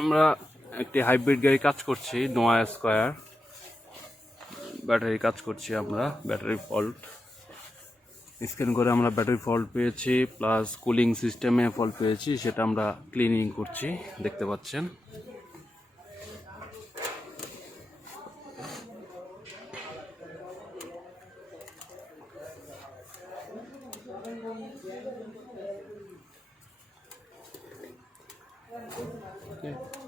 আমরা একটি হাইব্রিড গাড়ি কাজ করছি, নোয়া স্কয়ার ব্যাটারি কাজ করছি। আমরা ব্যাটারি ফল্ট স্ক্যান করে আমরা ব্যাটারি ফল্ট পেয়েছি, প্লাস কুলিং সিস্টেমে ফল্ট পেয়েছি, সেটা আমরা ক্লিনিং করছি, দেখতে পাচ্ছেন। Okay.